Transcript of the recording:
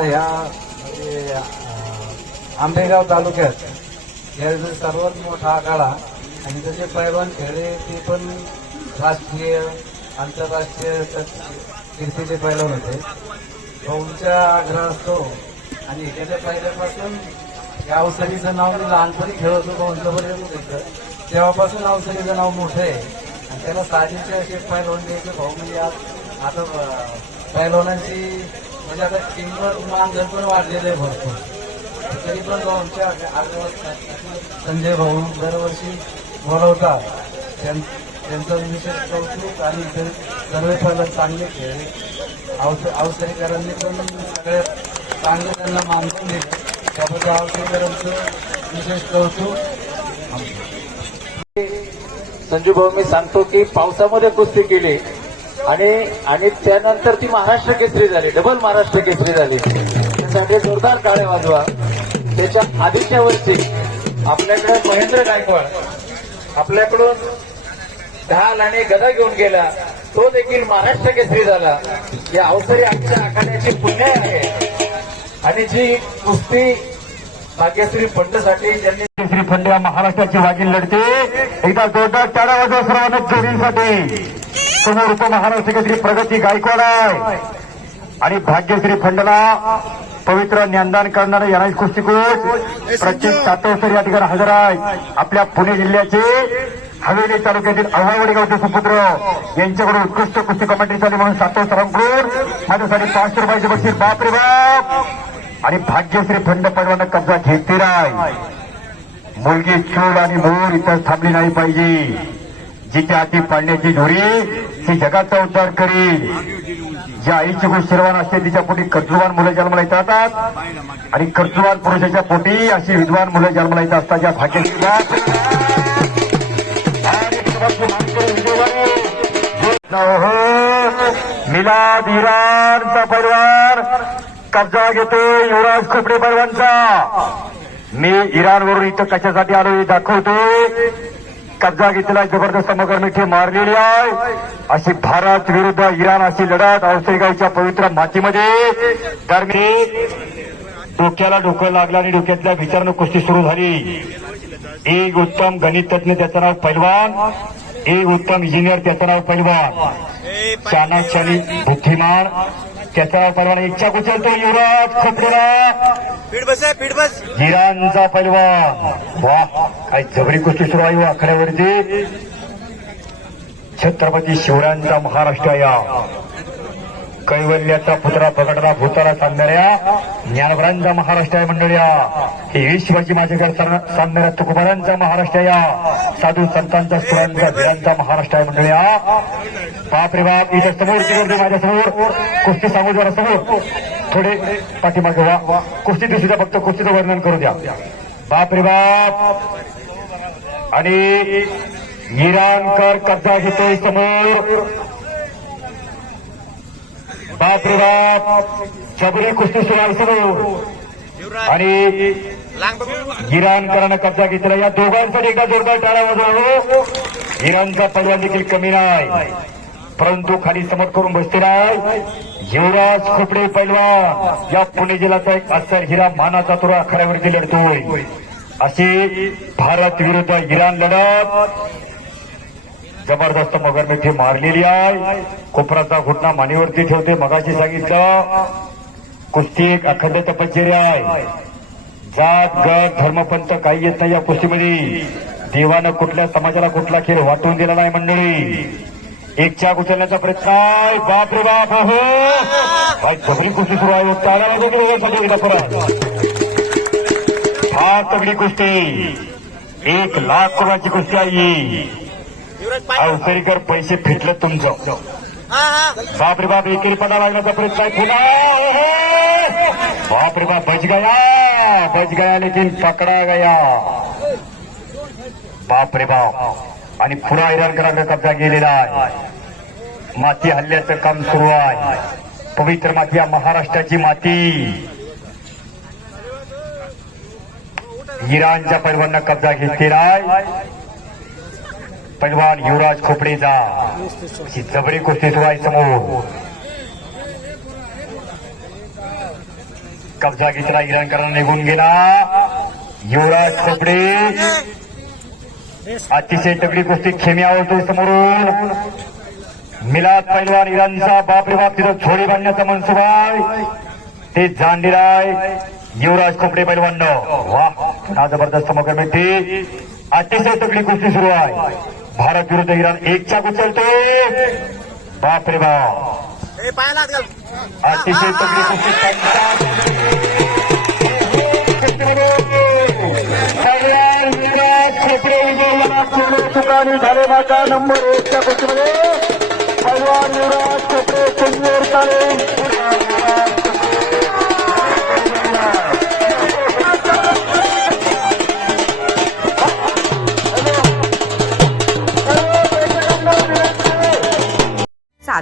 ह्या म्हणजे, आंबेगाव तालुक्यात याचा सर्वात मोठा आखाडा आणि त्याचे पैलवान खेळले ते पण राष्ट्रीय आंतरराष्ट्रीय कीर्तीचे पैलवान होते. भाऊंचा आग्रह असतो आणि त्याच्या पहिल्यापासून या अवसरीचं नाव मी लहानपणी खेळत होतो भाऊंचं होतं तेव्हापासून अवसरीचं नाव मोठं आहे. आणि त्याला साधीचे असे पैलवान द्यायचे भाऊ म्हणजे आज आता पैलवानांची म्हणजे आता किंमत मानधन पण वाढलेलं आहे भरपूर तरी पण आमच्या आग्रह संजय भाऊ दरवर्षी बोलवतात. त्यां- त्यांचं विशेष कौतुक आणि सर्व फल चांगले खेळले अवसरीकरांनी पण सगळ्यात चांगलं त्यांना मानधन दिलं. त्याबद्दल अवसरीकरांचं विशेष कौतुक संजू भाऊ मी सांगतो की पावसामध्ये कुस्ती केली. आणि आणि त्यानंतर ती महाराष्ट्र केसरी झाली. डबल महाराष्ट्र केसरी झाली. त्यासाठी जोरदार काळे वाजवा. त्याच्या आधीच्या वर्षी आपल्याकडे महेंद्र गायकवाड. आपल्याकडून ढाल आणि गदा घेऊन गेला. तो देखील महाराष्ट्र केसरी झाला. या अवसरी आमच्या आखाड्याची पुण्य आहे. आणि जी कुस्ती भाग्यश्री फंडसाठी ज्यांनी श्री फंड या महाराष्ट्राची वाघीण लढते एकदा जोरदार टाळ्या वाजवा सर्वांना जोडीसाठी. समोर उपमहाराष्ट्र केसरी प्रगती गायकवाड आहे. आणि भाग्यश्री फंडला पवित्र ज्ञानदान करणारे यानाच कुस्तीकूट. कोच प्रत्येक सातवसर या ठिकाणी हजर आहे. आपल्या पुणे जिल्ह्याचे हवेली तालुक्यातील अव्हावडी गावचे सुपुत्र. यांच्याकडून उत्कृष्ट कुस्ती कमेंट्री झाली म्हणून सातवसरांकडून माझ्यासाठी पाचशे रुपयाचे बक्षीस. बाप रे बाप. आणि भाग्यश्री फंड पैलवानं कब्जा घेतलेला राय मुलगी चूल आणि मोर इथं थांबली नाही पाहिजे. जिथे हाती पाडण्याची झोरी ती जगाचा उद्धार करील ज्या आईची गोष्ट शिरवान असते तिच्या पोटी कर्तृवान मुलं जन्माला येतात आणि कर्तृवान पुरुषाच्या पोटी अशी विद्वान मुलं जन्माला येत असतात ज्या भाग्याची हो, मिलाद इराणचा परिवार कब्जा घेतो युवराज खोपडे पैलवानचा मी इराणवरून इथं कशासाठी आलो हे दाखवतोय. कब्जा घेतला जबरदस्त मगर मारलेली आहे. अशी भारत विरुद्ध इराण अशी लढत औसेगावच्या पवित्र मातीमध्ये. दरम्यान डोक्याला डोकं लागलं आणि डोक्यातल्या विचारणं कुस्ती सुरू झाली. एक उत्तम गणित तज्ञ त्याचं नाव पैलवान एक उत्तम इंजिनियर त्याचं नाव पैलवान. चाणाक्षणी बुद्धिमान त्याचं पैलवान इच्छा उचलतो युवराज खोपडेला पीठ बस आहे पीठ बस. इराणचा पैलवान वा काय जबरी कुस्ती सुरू आहे हो आखाड्यावरती छत्रपती शिवरायांचा महाराष्ट्र या. कैवल्याचा पुतळा पकडला भूताला सांगणाऱ्या ज्ञानवरांचा महाराष्ट्र आहे मंडळ्या हे वीर शिवाजी सांगणाऱ्या तुकोबारांचा महाराष्ट्र या. साधू संतांचा सुरांचा वीरांचा महाराष्ट्र आहे मंडळ्या बाप रे बाप इथं समोर तिकडे माझ्यासमोर. कुस्ती सांगू जरा समोर. थोडे पाठीमागे वा कुस्ती दिसू द्या फक्त कुस्तीचं वर्णन करू द्या. बाप रे बाप. आणि इराणकर कब्जा घेतोय समोर. बाप रे बाप छबरी कुस्ती सुरू आहे आणि लांग इराणकरांना कब्जा घेतला या दोघांसाठी एका जोरदार टाळा वाजवा इराणचा पर्याय देखील कमी नाही. परंतु खाली समोर करून बसते नाही युवराज खोपडे पैलवान या पुणे जिल्ह्याचा एक अस्तर हिरा मानाचा तुरा आखाड्यावरती लढतोय. अशी भारत विरुद्ध इराण लढत. जबरदस्त मगरमिठी मारलेली आहे. कोपराचा घुटना मानेवरती ठेवते मगाशी सांगितलं. कुस्ती एक अखंड तपश्चर्या आहे. जात गट धर्मपंथ काही येत नाही या कुस्तीमध्ये. देवानं कुठल्या समाजाला कुठला खेळ वाटून दिला नाही मंडळी. एक चाक उचलण्याचा प्रयत्न आहे. बाप रे बाप हो भाई तगडी कुस्ती सुरू आहे. हा तगडी कुस्ती. एक लाख रुपयाची कुस्ती आहे. अवसरीकर पैसे फिटलं तुमचं. बाप रे बाप एकेरी पदा लागण्याचा प्रयत्न आहे. पुन्हा! बाप रे बाप बच गया बच गया लेकिन पकडा गया. बाप रे बाप. आणि पुन्हा इराणकरांना कब्जा गेलेला आहे. माती हल्ल्याचं काम सुरू आहे. पवित्र माती या महाराष्ट्राची माती. इराणच्या पैलवांना कब्जा घेतलेला आहे. पैलवान युवराज खोपडेचा जबरी कुस्ती सुरू आहे समोर. कब्जा घेतला इराणकरांना निघून गेला. युवराज खोपडे. अतिशय तगडी कुस्ती खेमी आवडतो समोरून. मिलाद पैलवान इराणचा बापरे बाप तिथं झोडी बांधण्याचा मनसुबा आहे. ते जांडीराय युवराज खोपडे पैलवान वा हा जबरदस्त मोका मिळते अतिशय तगडी कुस्ती सुरू आहे. भारत विरुद्ध इराण एकच्या उचलतोय बापरे बाप. अतिशय ठिकाणी झाले माझा नंबर एकच्या कुस्तीमध्ये पैलवान युवराज खोपडे सुंदर चालेल